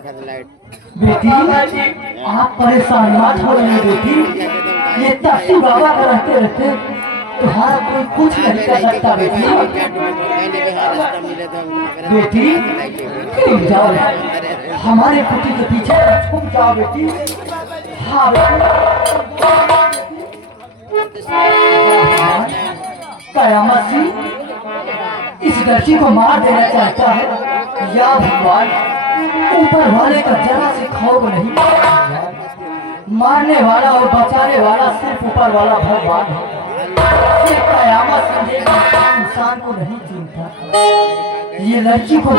बेटी आप परेशान मत होइए बेटी। ये ताशी बाबा का रहते रहते तुम्हारा कोई कुछ नहीं कर सकता बेटी। बेटी तुम जाओ हमारे कुटी के पीछे छुप जाओ बेटी। हाँ कयामत सिंह इस लड़की को मार देना चाहता है या भगवान ऊपर वाले का जरा से खौफ नहीं। मारने वाला और बचाने वाला सिर्फ ऊपर वाला भगवान है। ये कयामत सिंह इंसान को नहीं चुनता। ये लड़की को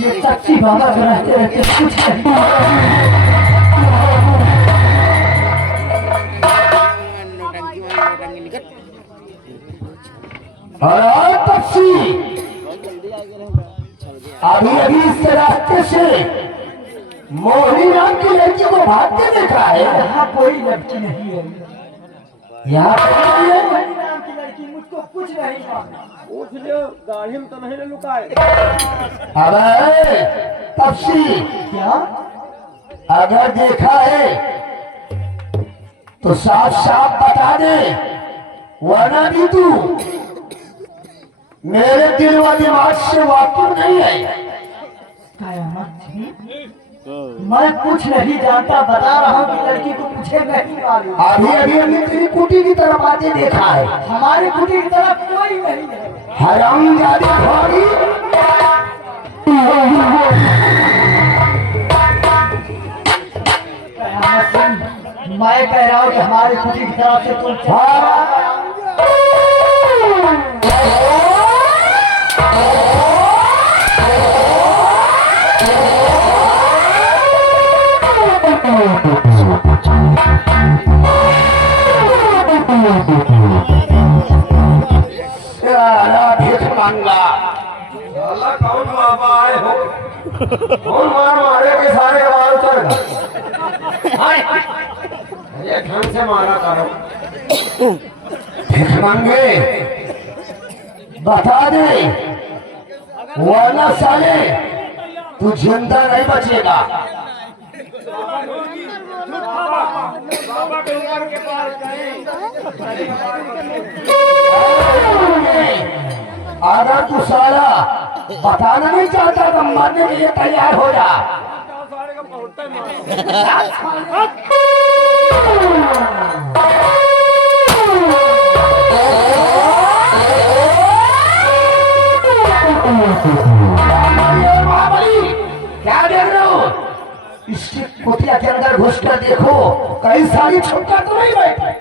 ये सच्ची बाबा को रहते रहते कुछ नहीं। अभी अभी इस रास्ते से मोहिनी नाम की लड़की को भागते देखा है। यहाँ कोई लड़की नहीं है। यहाँ मोहिनी नाम की लड़की मुझको कुछ नहीं पूछ लो गाड़ी में तो नहीं लुकाए। अबे तपसी क्या अगर देखा है तो साफ साफ बता दे वरना भी तू मेरे दिल व दिमाग से वाकिफ नहीं है। मैं कुछ नहीं जानता बता रहा हूँ कि लड़की को पूछे नहीं मालूम। अभी अभी हमने तेरी कुटी की तरफ आते देखा है। हमारी कुटी की तरफ कोई नहीं है। हरामजादी भारी मैं कह रहा हूँ कि हमारी कुटी की तरफ से तुम कौन बाबा आए हो कौन मारे के सारे बाल चढ़ ये ढंग से मारा करो। भिख मांगे बता दे वरना साले तू जिंदा नहीं बचेगा। अगर तू साला बताना नहीं चाहता तो मरने के लिए तैयार हो जा। क्या देख रहे हो? इसकी कुटिया के अंदर घुसकर देखो कई सारी छुपका तो नहीं बैठे।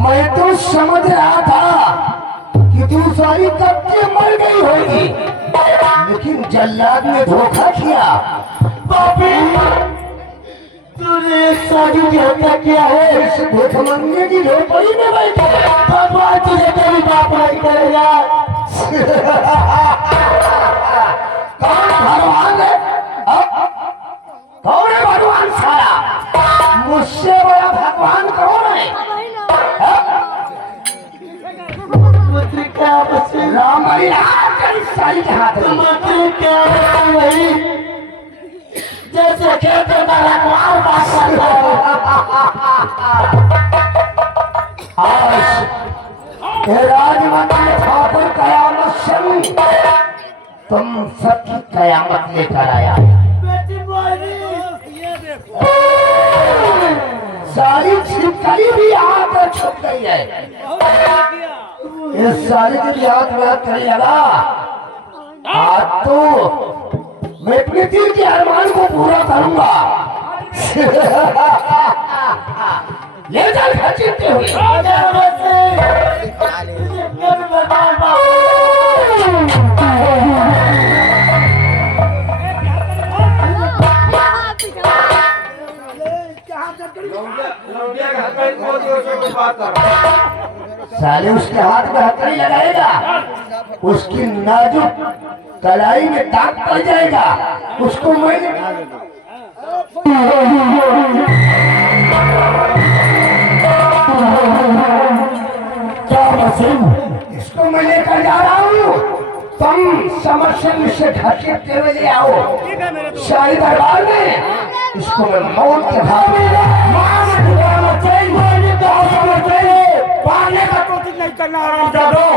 मैं तो समझ रहा था कि तू सारी कब की मर गई होगी, लेकिन जल्लाद ने धोखा किया। तूने शादी होता क्या है? इस भूखमंगे की झोपड़ी में बैठे पापा तुझे तेरी बाप नहीं करेगा। कौन भगवान है? कौन है भगवान? सारा मुझसे बड़ा भगवान कौन है? साली के हाथ में क्या वही जैसे खेत में रखवार बात करता आज राजमंत्री ठाकुर कयामत शमी तुम सबकी कयामत लेकर आया सारी छिपकली भी यहाँ पर छुप गई है इस सारी की याद में कहीं लगा आज तो मैं अपने दिल के अरमान को पूरा करूंगा ले जा खींचते हुए साले उसके हाथ में हथकड़ी लगाएगा उसकी नाजुक कलाई में दाग पड़ जाएगा उसको मैं क्या मशीन इसको मैं लेकर जा रहा हूँ तुम समरसिंह से घसीटते हुए ले आओ शाही दरबार में इसको मैं मौत के घाट पाने का कोशिश नहीं करना आराम कर दो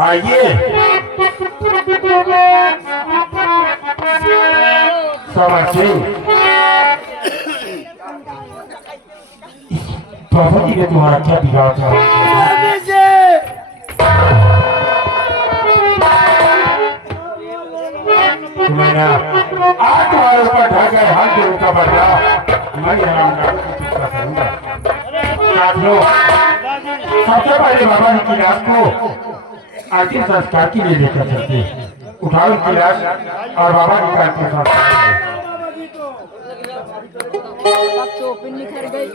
आइए बाबा जी ने तुम्हारा क्या बिगाड़ था तुम्हें ना आज तुम्हारे ऊपर ढाकर हाथ जोड़ों का बदला मैं करूंगा सबसे पहले बाबा जी की लाश को अंतिम संस्कार के लिए लेकर चलते उठाओ की लाश और बाबा जी का अंतिम संस्कार निखर गई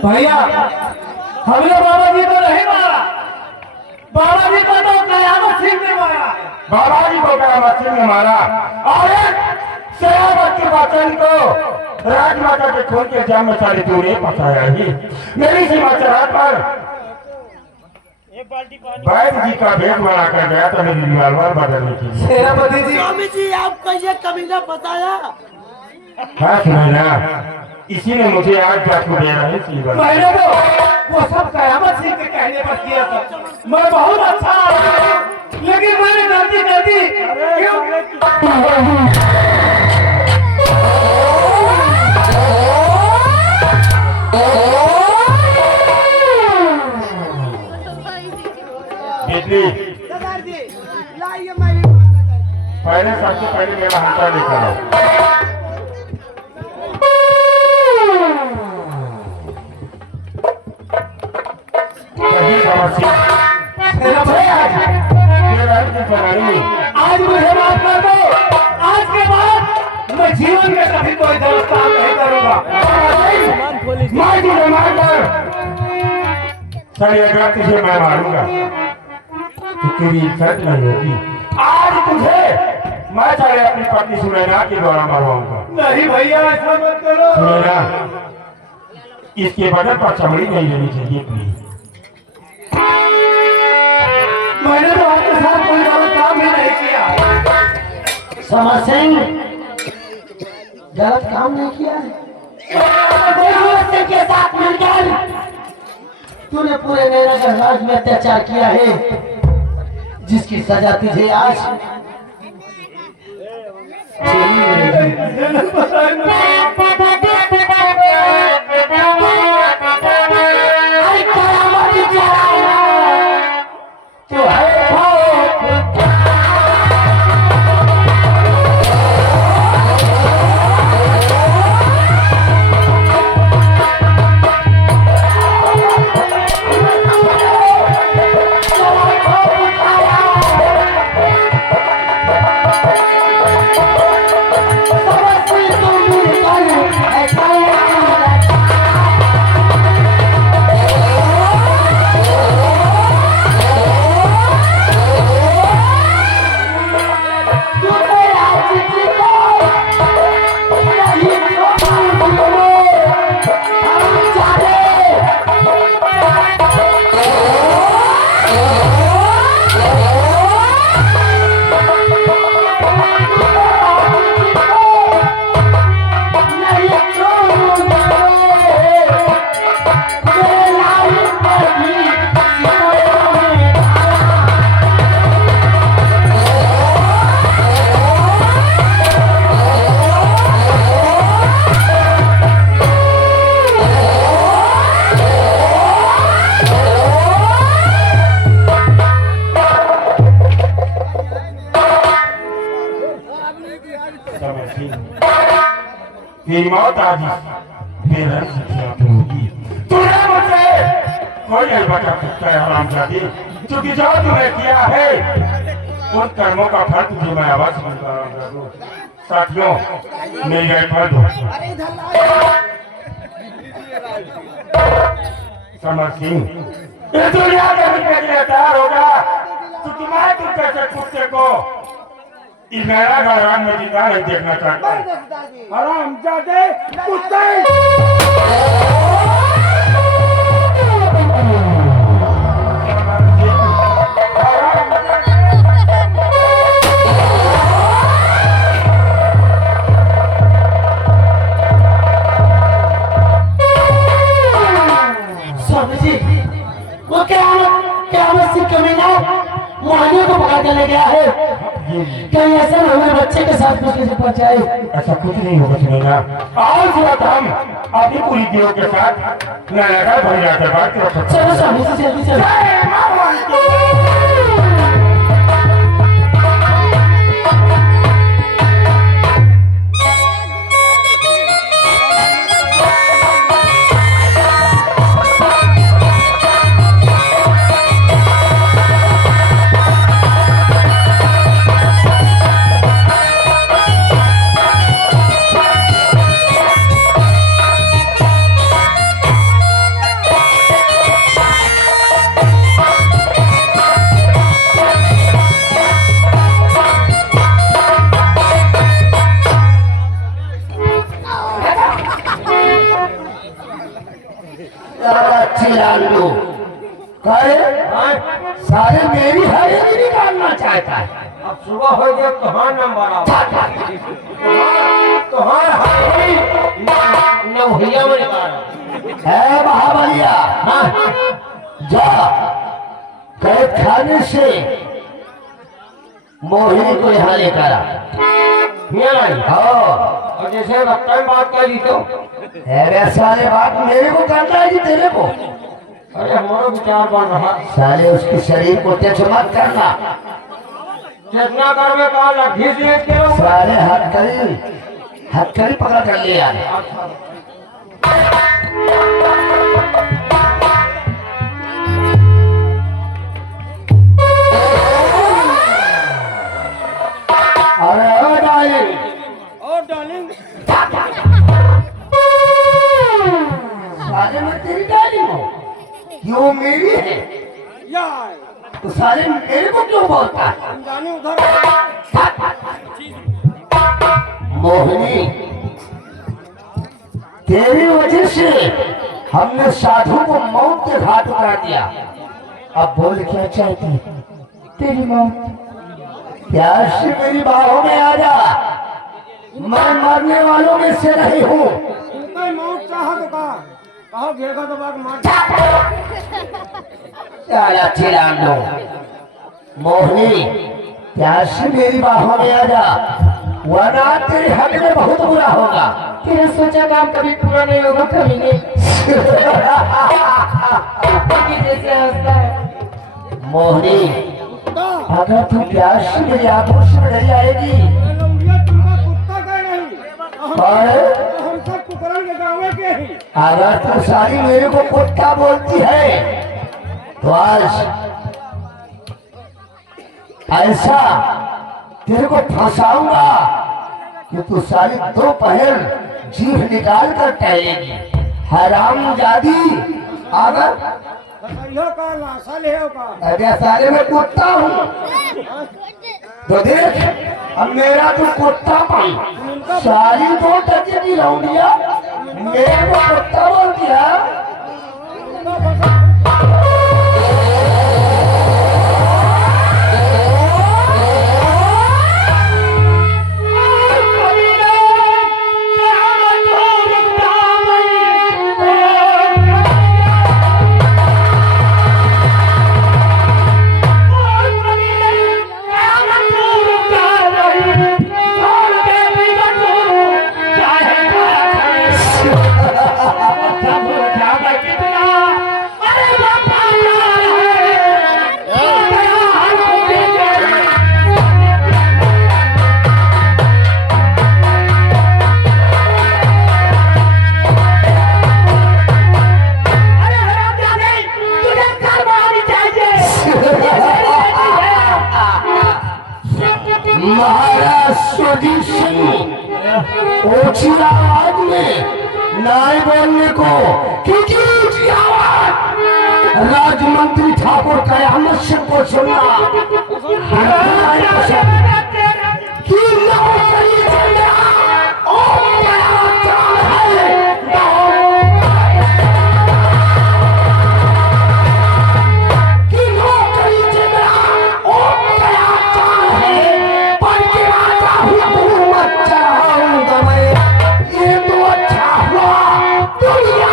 भैया हमने बाबा जी को नहीं मारा बाबा जी को तो कयामत सिंह ने मारा बाबा जी को कयामत सिंह ने मारा और सयावत के वचन को राजमाता के खून के जाम में सारी दूर पसाया ही मेरी समाचार पर वैद्य जी का भेद बना कर गया था मेरी रिवाल्वर बदलने के लिए सेनापति जी स्वामी जी आपको ये कमीना बताया हाँ सुनैना इसी ने मुझे आज जाकर दे रहे थे मैंने तो वो सब कयामत सिंह के कहने पर किया था मैं बहुत अच्छा लेकिन मैंने गलती कर दी पहले सबसे पहले मेरा हाथ लेकर आओ आज मुझे माफ कर दो आज के बाद मैं जीवन में कभी कोई गलत काम नहीं करूंगा तुझे मैं मारूंगा तो तेरी इज्जत नहीं होगी आज तुझे मैं चाहे अपनी पत्नी सुनैना के द्वारा मरवाऊंगा नहीं भैया ऐसा मत करो सुनैना इसके बदल पर चमड़ी नहीं लेनी चाहिए प्लीज मैंने तो आपके साथ कोई गलत काम ही नहीं किया समर सिंह गलत काम नहीं किया है के साथ मिलकर तूने पूरे नैना राज में अत्याचार किया है जिसकी सजा तुझे आज तेरी मौत आज बेरहम से खिलाफ होगी। तूने मुझसे कोई नहीं बचा सकता है हरामजादी, क्योंकि जो तूने किया है उन कर्मों का फल तुझे मैं अवश्य दूंगा। साथियों, मेरी गाय पर दो। समर सिंह, इस दुनिया के मिलने के लिए तैयार होगा तो तुम्हारे तुम कैसे कुत्ते को इस मेरा घरान में जिंदा नहीं देखना चाहता है। हरामजादे कुत्ते। वो क्या से कमीना मोहल्ले को पकड़ के ले गया है। कहीं ऐसा न हमारे बच्चे के साथ कुछ कैसे पहुंचाए। ऐसा कुछ नहीं होगा सुनेगा। आज रात हम अपनी पूरी देव के साथ नया भर जाते बात करो। चलो स्वामी जी जल्दी चलो। सारे मेरी हवेली निकालना चाहता है। अब सुबह हो गया कहाँ नंबर नौहिया में है महाबलिया। जा कैद खाने से मोहिनी को यहाँ लेकर आ। और जैसे वक्त में बात कर ली तो अरे साले बात मेरे को करना है कि तेरे को। अरे हमारा विचार बन रहा साले उसके शरीर को टच मत करना। चेतना कर में कहा लठी से के साले हथकड़ी पकड़ कर ले यार। अरे ओ डार्लिंग साले मैं तेरी डार्लिंग हूँ, क्यों मेरी है? तो साले मेरे को क्यों बोलता है? मोहिनी, तेरी वजह से हमने साधु को मौत के घाट उतार दिया। अब बोल क्या चाहती? तेरी मौत। प्यार से मेरी बाहों में आ जा। मैं मरने वालों में से नहीं हूँ। मौत चाहा तो कहा घेगा तो बात मार चिराम लो। मोहिनी, प्यार से मेरी बाहों में आ जा, वरना तेरे हक में बहुत बुरा होगा। तेरा सोचा काम कभी पूरा नहीं होगा। कभी नहीं। जैसे हंसता है। मोहिनी, अगर तू प्यार से मेरी आंखों से नहीं आएगी अगर तू सारी मेरे को कुत्ता बोलती है तो आज ऐसा तेरे को फंसाऊंगा कि तू सारी दोपहर जीभ निकाल कर टहलेगी। हरामजादी। अगर अरे सारे में कुत्ता हूँ तो देख, अब मेरा तो कुत्ता पाई सारी 2 टके की लौंडिया मेरे को कुत्ता बोल दिया। मुझसे पूछना कि नौकरी देना और क्या चाहे कि नौकरी देना और क्या चाहे पर के राजा हुकूमत चलाऊंगा मैं ये तो अच्छा हुआ दुनिया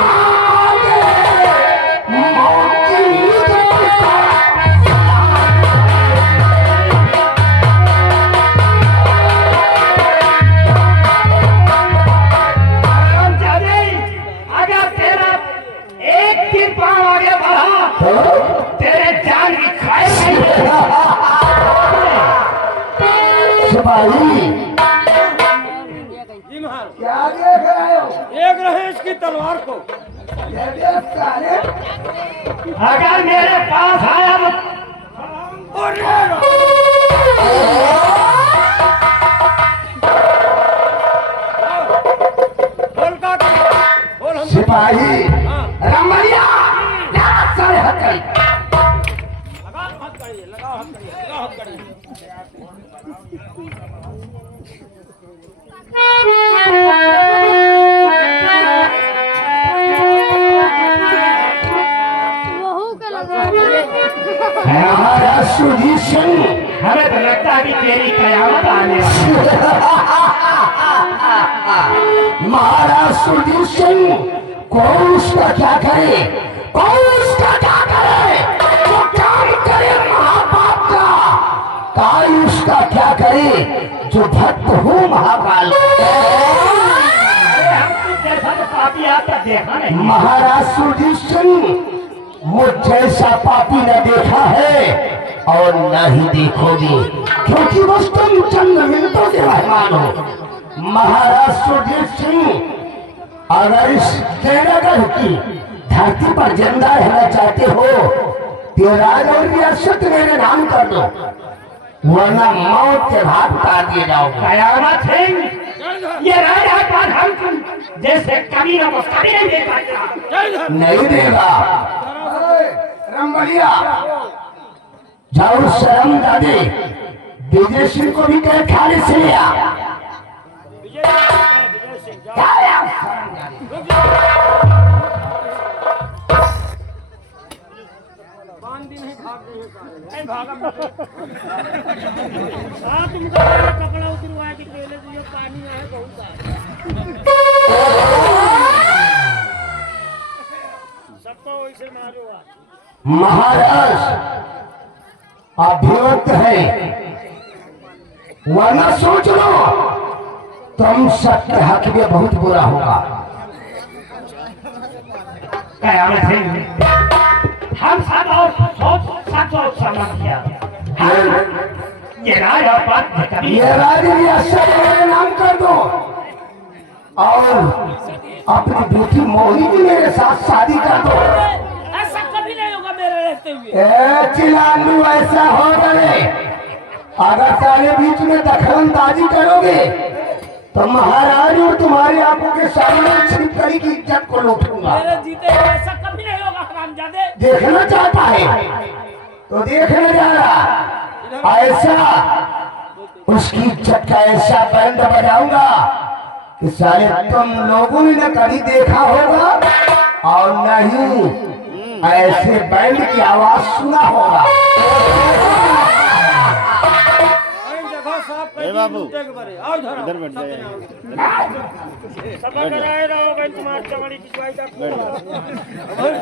जी महाराज क्या देख रहे हो? एक रहे इसकी तलवार को। ये देख साले अगर मेरे पास आया बोल का बोल हम सिपाही रमैया सारे हथकड़ी लगाओ हाथ करिए, लगाओ हाथ करिए, लगाओ हाथ करिए। हमारा सुजीशन हमें तो लगता है कि तेरी कयामत आने वाली महाराज सुजीशन कौन उसका क्या करे कौन उसका क्या करे जो काम करे महापाप का काल उसका क्या करे जो भक्त हो महाकाल जैसा तो पापी आता देखा नहीं। महाराज सुजीशन वो जैसा पापी न देखा है और न ही देखोगे क्योंकि बस तुम चंद मिनटों के मेहमान हो। महाराज सुरजीत सिंह अगर इस जयनगर की धरती पर जिंदा रहना चाहते हो तो राज और रियासत मेरे नाम कर दो वरना मौत के भाग उतार दिए जाओगे। कयामत सिंह ये राजा का धन जैसे कभी न कभी नहीं दे पाता। नहीं देगा रमबलिया जाओ शर्म दादे विजय सिंह को भी कहे खाने से लिया क्या है आप शर्म दादे? बांधी नहीं भाग रही है सारे। नहीं भागा हाँ तुमको पहले कपड़ा उतरवा के पहले दियो पानी है बहुत सबको वैसे मारो महाराज अभिवक्त है वरना सोच लो तुम सबके हक में बहुत बुरा होगा। कयामत सिंह हम सब और सोच समझ गया ये राजा बात कभी ये राज रियासत मेरे नाम कर दो और अपनी बेटी मोहिनी की मेरे साथ शादी कर दो। ऐसा कभी नहीं होगा मेरे रहते हुए। ए चिलालू ऐसा हो गए अगर सारे बीच में दखलंदाजी करोगे तो महाराज और तुम्हारे आंखों के सामने छिपकली की इज्जत को लूटूंगा। मेरे जीते हुए ऐसा कभी नहीं होगा हरामजादे। देखना चाहता है तो देखने जा रहा ऐसा उसकी इज्जत का ऐसा बैंड बजाऊंगा कि सारे तुम लोगों ने न कभी देखा होगा और न ही ऐसे बैंड की आवाज सुना होगा। जगह साफ कर बाबू आओ इधर बैठ सब कराए रहो भाई तुम्हारे चमड़ी की दवाई का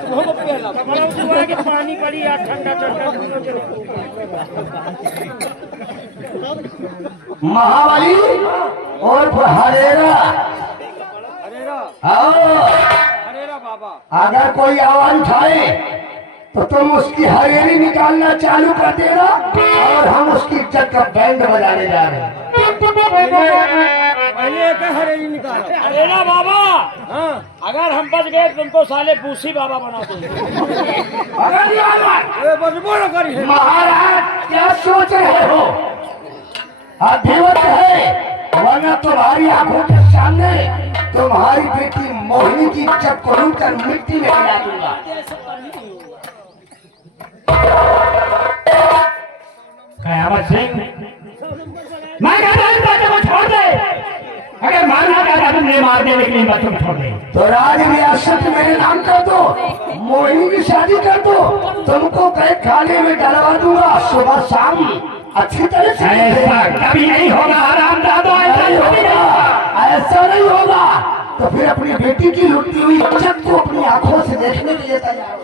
तुमको पहला कपड़ा उतरवा के पानी पड़ी या ठंडा ठंडा महाबली और हरेरा हरेरा बाबा अगर कोई आवाज उठाए तो तुम उसकी हरेरी निकालना चालू कर देना और हम उसकी इज्जत का बैंड बजाने जा रहे हैं। पहले एक हरेरी निकालो। हरेरा बाबा हाँ अगर हम बच गए तुमको साले बूसी बाबा बना देंगे। महाराज क्या सोच रहे हो अभिवत है वरना तुम्हारी आंखों के सामने तुम्हारी बेटी मोहिनी की इज्जत को लूट कर मिट्टी में गिरा दूंगा। सिंह, मैं कहता हूं बच्चे को छोड़ दे। अगर मारना चाहता तो मुझे मार दे, लेकिन बच्चों को छोड़ दे। तो राज रियासत मेरे नाम कर दो, मोहिनी की शादी कर दो, तुमको कई खाने में डलवा दूंगा सुबह शाम अच्छी तरह से। ऐसा कभी नहीं होगा हरामजादा, ऐसा नहीं होगा, ऐसा नहीं होगा। तो फिर अपनी बेटी की लुटती हुई इज्जत को अपनी आंखों से देखने के लिए तैयार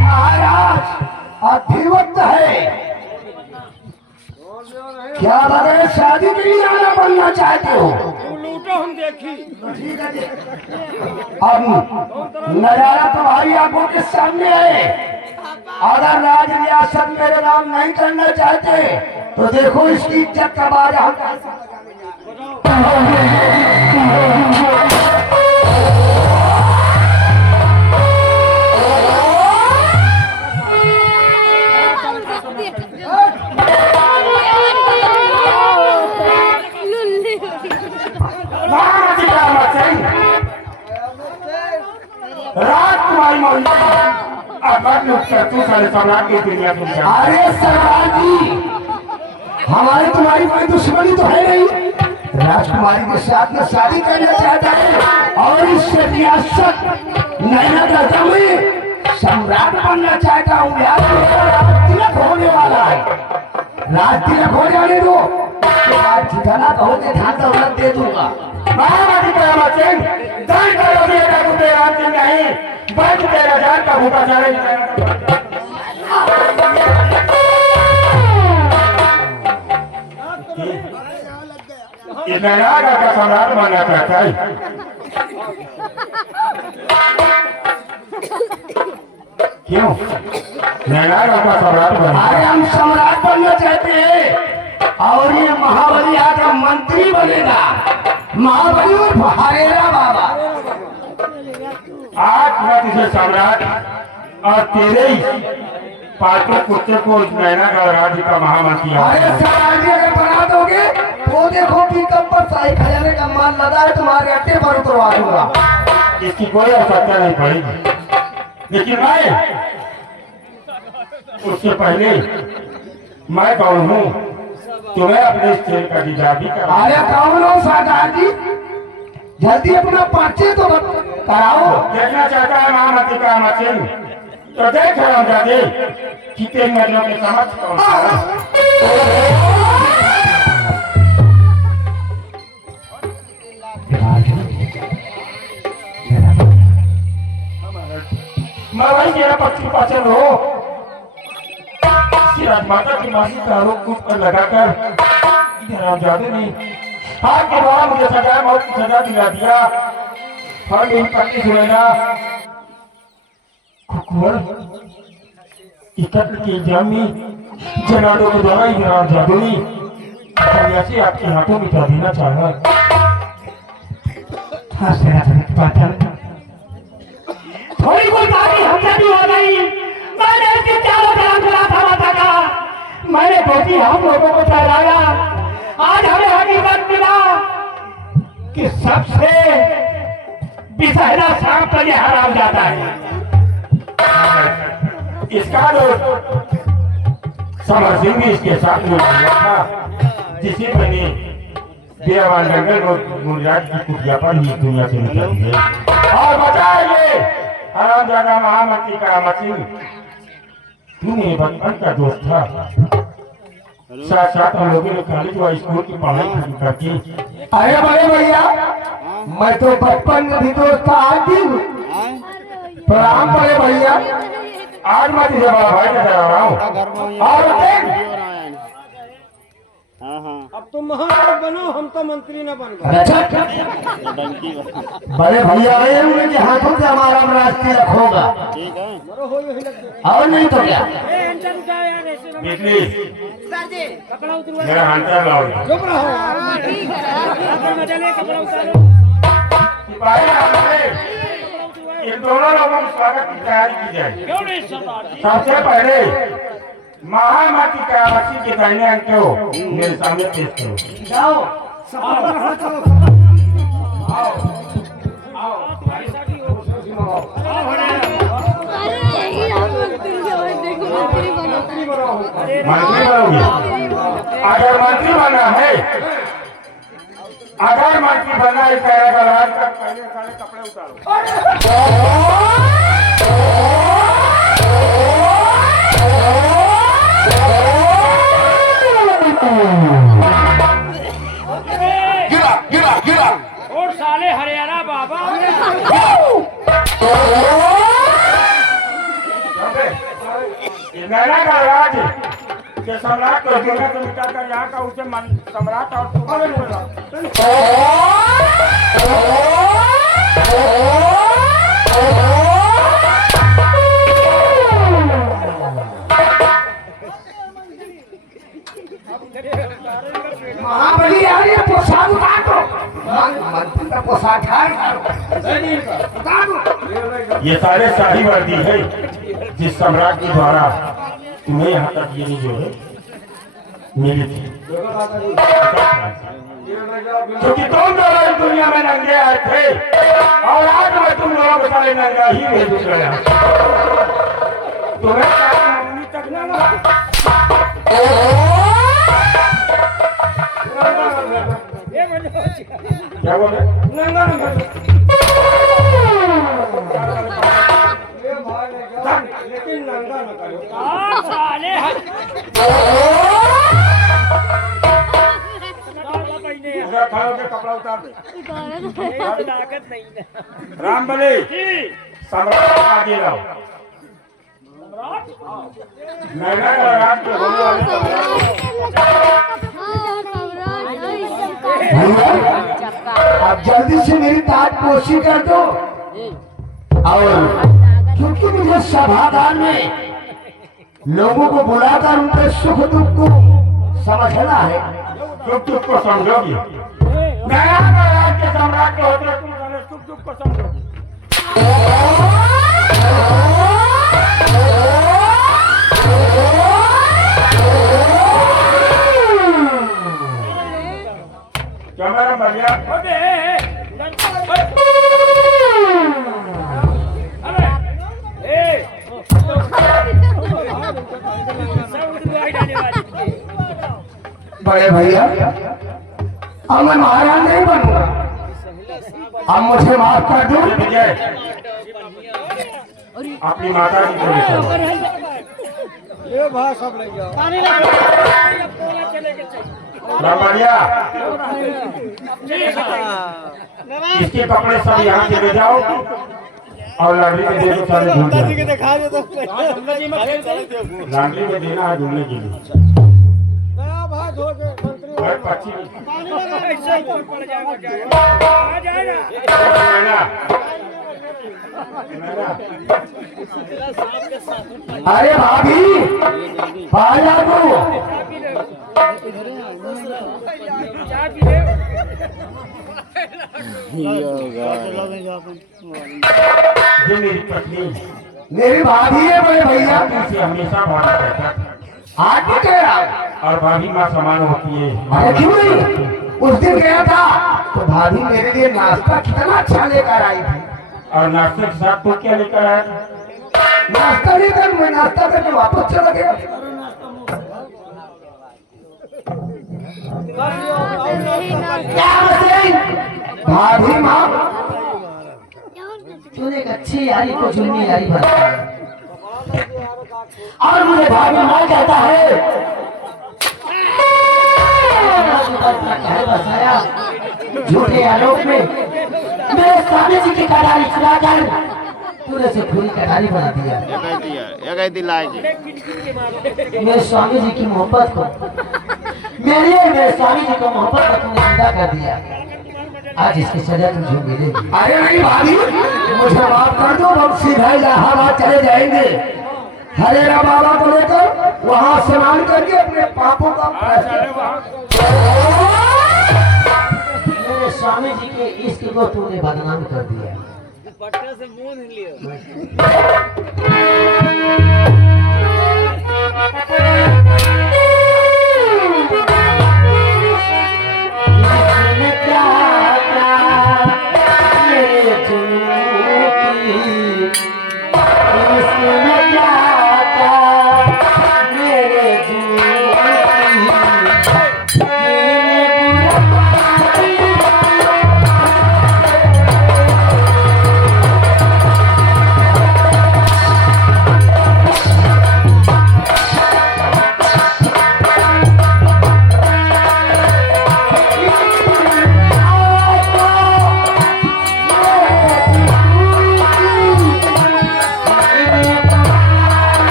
महाराज, अभी वक्त है। क्या बगैर शादी के लिए आना बनना चाहते हो? लूटो हम देखी। अब नजारा तुम्हारी आंखों के सामने है। अगर राज रियासत मेरे नाम नहीं करना चाहते तो देखो इसकी इज्जत का बाजा हम कैसा तू सारे सम्राट की दुनिया तुम जान। अरे सरदार जी, हमारी तुम्हारी कोई दुश्मनी तो है नहीं। राजकुमारी के साथ में शादी करना चाहता है और इस रियासत नैना करता हुए सम्राट बनना चाहता हूँ। राज तिलक होने वाला है, राज तिलक हो जाने दो, उसके बाद जितना कहोगे धान दौलत दे दूंगा। महाराज सिंह, दान करोगे तो तेरा अंतिम नहीं, बल्कि तेरा जान का भूखा चढ़ेगा। ये नैना का सम्राट बनना चाहता है। क्यों? नैना का सम्राट बनना? अरे हम सम्राट बनना चाहते हैं और ये महाबली आकर मंत्री बनेगा। महाबली और बहारेरा बाबा। आज मैं तुझे सम्राट और तेरे ही पांचों कुत्ते को नैना का राज्य का महामंत्री। अरे सरदार जी, अगर बना दोगे तो देखो कि कब पर साई खजाने का माल लगा है तुम्हारे अड्डे पर उतरवा दूंगा। इसकी कोई आवश्यकता नहीं पड़ेगी, लेकिन मैं उससे पहले मैं कौन हूँ तुम्हें अपने स्टेज का दीदार भी करा। अरे कौन हो सरदार जी, जल्दी अपना पर्चे तो कराओ। देखना चाहता है महामंत्री का मचिन, तो देख रहा जाते कितने मरियों के समझ मैं वही मेरा पक्षी पाचन हो राजमाता की मासी का आरोप कुछ पर लगाकर जाते नहीं। हाथ के द्वारा मुझे सजा मौत की सजा दिला दिया। और मेरी पत्नी सुनैना कुकुर इकट्ठ के जामी जनाडों के द्वारा इधर जादुई सन्यासी आपके हाथों में जा देना चाहा। थोड़ी कोई बात हमसे भी हो गई। मैंने इसके चारों तरफ चला था माता का, मैंने बेटी हम लोगों को ठहराया। आज हमें हकीकत मिला कि सबसे बिसहरा शाम पर यह हराम जाता है। इसका जो समर सिंह भी इसके साथ में गया था, जिसे मैंने देवान जंगल को गुजरात की कुटिया पर ही दुनिया से निकल गए और बचाइए हरामजादा महामंत्री का मचिन। तू मेरे बचपन का दोस्त था, साथ साथ हम लोगों ने कॉलेज व स्कूल की पढ़ाई करती। अरे बड़े भैया, मैं तो बचपन में भी दोस्त था, आज भी प्रणाम बड़े भैया। आज मैं तुझे बड़ा भाई नजर आ रहा हूँ और देख अब तुम महाराज बनो, हम तो मंत्री न बन गए। बड़े भैया आए हुए के हाथों से हमारा राष्ट्रीय होगा, मरो हो यही लग गया। और नहीं तो क्या। अंदर उठाओ यार, ऐसे न कपड़ा उतरवा। मेरा हंटर लाओ। चुप रहो, मजा ले, कपड़ा उतारो। सिपाही आए, इन दोनों लोगों के स्वागत की तैयारी की जाए। क्यों नहीं सरदार? सबसे पहले महामंत्री का मछली के दाहिने अंक को मेरे सामने पेश करो। जाओ आओ, आओ, आओ, आओ, मंत्री बनोगे? अगर मंत्री बनना है, अगर मंत्री बनना है प्रयागराज का, पहले सारे कपड़े उतारो। गिरा और साले हरियाणा बाबा नैना का राज के सम्राट को दुनिया से मिटाकर यहाँ का उसे सम्राट और तुम्हारे महाबली आ रही है, पोशाक उतार दो। मंत्री का पोशाक ये सारे शाही वर्दी है जिस सम्राट के द्वारा तुम्हें यहाँ तक ये जो है मिली थी, क्योंकि तुम दोनों इस दुनिया में नंगे आए थे और आज मैं तुम लोगों को सारे नंगा ही भेज गया। तुम्हें तक ना क्या बोले? नंगा लेकिन नंगा न करो। साले खाओगे कपड़ा उतार दे। ताकत नहीं है। राम बले सम्राट आगे लाओ। नैना का राज के होने वाले आप जल्दी से मेरी ताजपोशी कर दो। और क्योंकि मुझे सभागार में लोगों को बुलाकर उनके सुख दुख को समझना है। सुख दुख को समझोगी। नैना का राज के सम्राट के होते तुम सारे सुख दुख को समझोगी। क्या मेरा बढ़िया बड़े भैया, अब मैं महाराज नहीं बनूंगा, अब मुझे माफ कर दो। विजय अपनी माता की गोली चलो। बढ़िया इसके कपड़े सब यहाँ से ले जाओ और लाडली में दे दो सारे धुल जाओ। लाडली में देना है धुलने के लिए। अरे भाभी, बाजा को ये मेरी पत्नी मेरी भाभी है बड़े भैया। इसे हमेशा भाभी कहता था आज भी कह रहा हूं। और भाभी माँ समान होती है। अरे क्यों नहीं, उस दिन गया था तो भाभी मेरे लिए नाश्ता कितना अच्छा लेकर आई थी। और नाश्ते के साथ तो क्या लेकर आया? नाश्ता लेकर मैं नाश्ता करके वापस चला गया। क्या बताएं? भाभी माँ तूने एक अच्छी यारी को जुल्मी यारी बनाया और मुझे भाभी माँ कहता है बसाया झूठे आरोप में मेरे स्वामी जी की कटारी चलाकर तूने से पूरी कटारी बना दिया। मेरे स्वामी जी की मोहब्बत को मेरे स्वामी जी को मोहब्बत को तूने विदा कर दिया। आज इसकी सजा तुझे मिलेगी। अरे नहीं भाभी, मुझे माफ कर दो। हम सीधा इलाहाबाद चले जाएंगे, हरेरा बाबा को लेकर वहाँ स्नान करके अपने पापों का मेरे स्वामी जी के इश्क को तूने बदनाम कर दिया। पटना से मुंह लियो। मेरे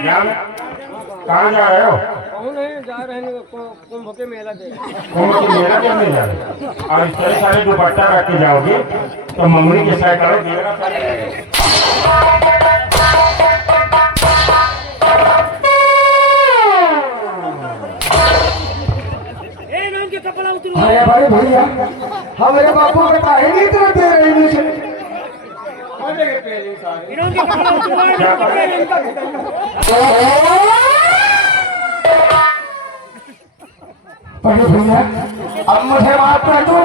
कहाँ जा रहे हो? कौन है जा रहे हैं कुंभ के मेला के कुंभ के मेला करने जा रहे हो? और इस तरह सारे दुपट्टा रख के जाओगे तो मम्मी के साथ करो देगा कपड़ा उतरू। अरे भाई भैया हमारे बापू को काहे नहीं तो दे रही मुझे इन्होंने के कपड़ा उतरवाए अरे भैया अब मुझे माफ कर दो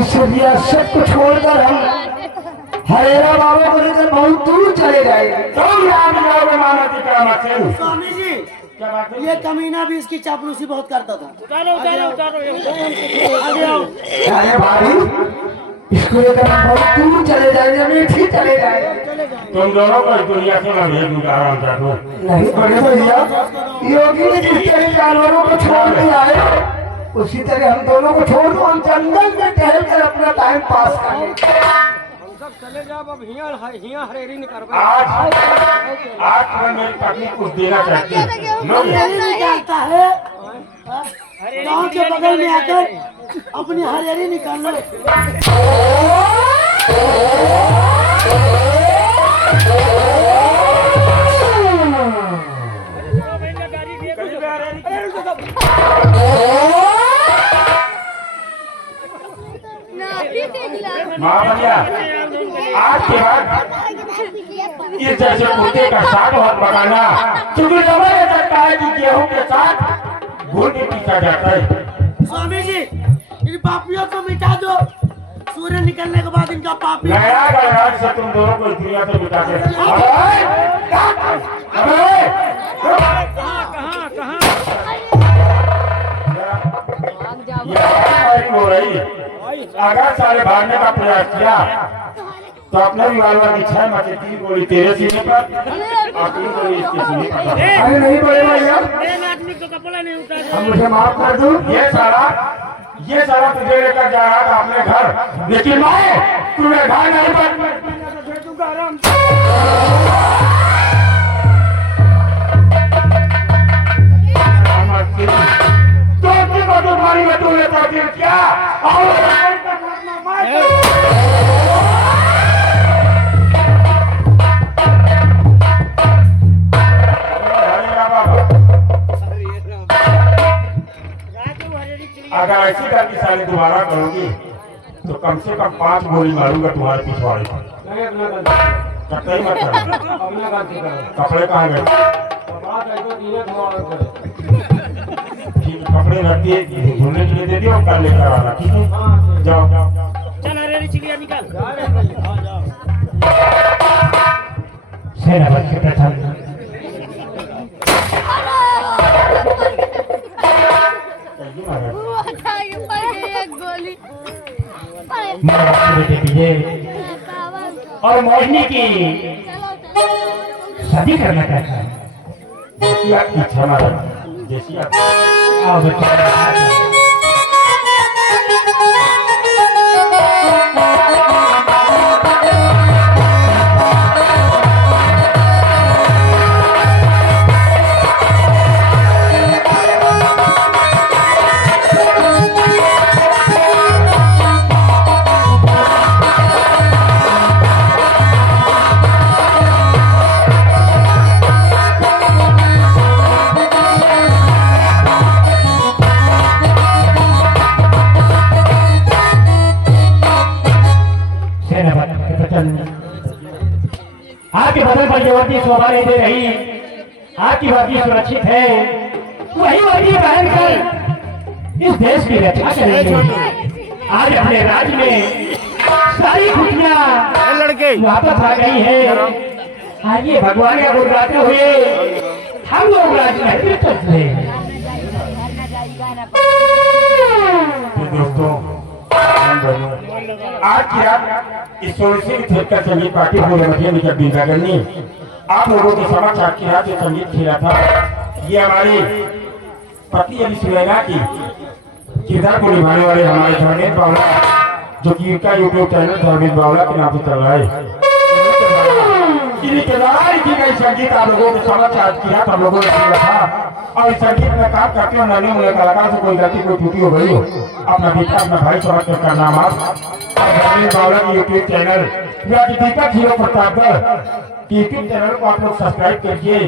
इस रियासत को छोड़कर हम हरेरा बाबा को लेकर बहुत दूर चले जाएंगे। तुम यहाँ भी जाओगे माना की करामत से। स्वामी जी क्या बात है? ये कमीना भी इसकी चापलूसी बहुत करता था। उतारो उतारो उतारो आगे आओ। अरे भाई इसको लेकर हम बहुत दूर चले जाएंगे मीठी चले जाएंगे। तुम दोनों को इस दुनिया से मैं भेज दूंगा आराम से। नहीं बड़े भैया योगी ने जिस तरह जानवरों को छोड़ दिया है उसी तरह हम दोनों को छोड़ दो हम जंगल में टहल कर अपना टाइम पास करेंगे। हम सब चले जाओ अब हिया हरेरी नहीं कर आज मैं मेरी पत्नी कुछ देना चाहती हूँ। हरियाली निकालता है गाँव के बगल में आकर अपनी हरियाली निकाल लो। माँ भैया आज के बाद ये जैसे कुत्ते का साग बहुत पकाना क्योंकि डबल सकता है कि गेहूं के साथ गुड़ भी पीसा जाता है। स्वामी जी इन पापियों को मिटा दो। सूर्य निकलने के बाद इनका पापी नया गणराज से तुम दोनों को इस दुनिया से मिटा के हो रही अगर सारे भागने का प्रयास किया तो अपने भी वाल की 6 मचे 3 गोली तेरे सीने पर और 3 गोली इसके सीने पर। अरे नहीं बड़े भैया आदमी को कपड़ा नहीं उतार हम मुझे माफ कर दो। ये सारा तुझे लेकर जा रहा था अपने घर लेकिन मैं तुम्हें घर नहीं पर तुम्हारी में तुमने तब्दील किया अगर ऐसी गलती सारी दोबारा करोगी तो कम से कम 5 गोली मारूंगा तुम्हारे पिछवाड़े पर। कतई मत करना। कपड़े कहाँ गए? ठीक कपड़े रख दिए धुलने के लिए दे दियो कल लेकर आना ठीक है। जाओ चल हरेरी चिड़िया निकाल सेनापति के प्रधान बेटे विजय और मोहिनी की शादी करना चाहता है। जैसी आपकी इच्छा महाराज जैसी आप आओ बच्चा आपके बदल पर जो वर्दी शोभा नहीं दे रही आपकी वर्दी सुरक्षित है वही वर्दी पहन कर इस देश की रक्षा करेंगे। आज अपने राज्य में सारी खुशियां लड़के वापस आ गई है। आइए भगवान का गुण गाते हुए हम लोग राज्य में चलते हैं। दोस्तों आज की रात इस सोलसी थिएटर का संगीत पार्टी पूरे मध्य निकट बिंदा करनी आप लोगों के समक्ष आज की रात ये संगीत खेला था। ये हमारी पति अली सुनैना की किरदार को निभाने वाले हमारे धर्मेंद्र बावला जो कि इनका यूट्यूब चैनल धर्मेंद्र बावला के नाम से चल रहा है। इन्हीं के लड़ाई की गई संगीत आप लोगों को समाचार किया तो हम लोगों ने सुना था। और इस संगीत में काम करते हो नन्हे मुझे कलाकार से कोई गलती कोई त्रुटि हो गई हो, अपना बेटा अपना भाई समझ कर करना आप बावला की यूट्यूब चैनल या दीपक हीरो प्रतापगढ़ यूट्यूब चैनल को आप लोग सब्सक्राइब करिए।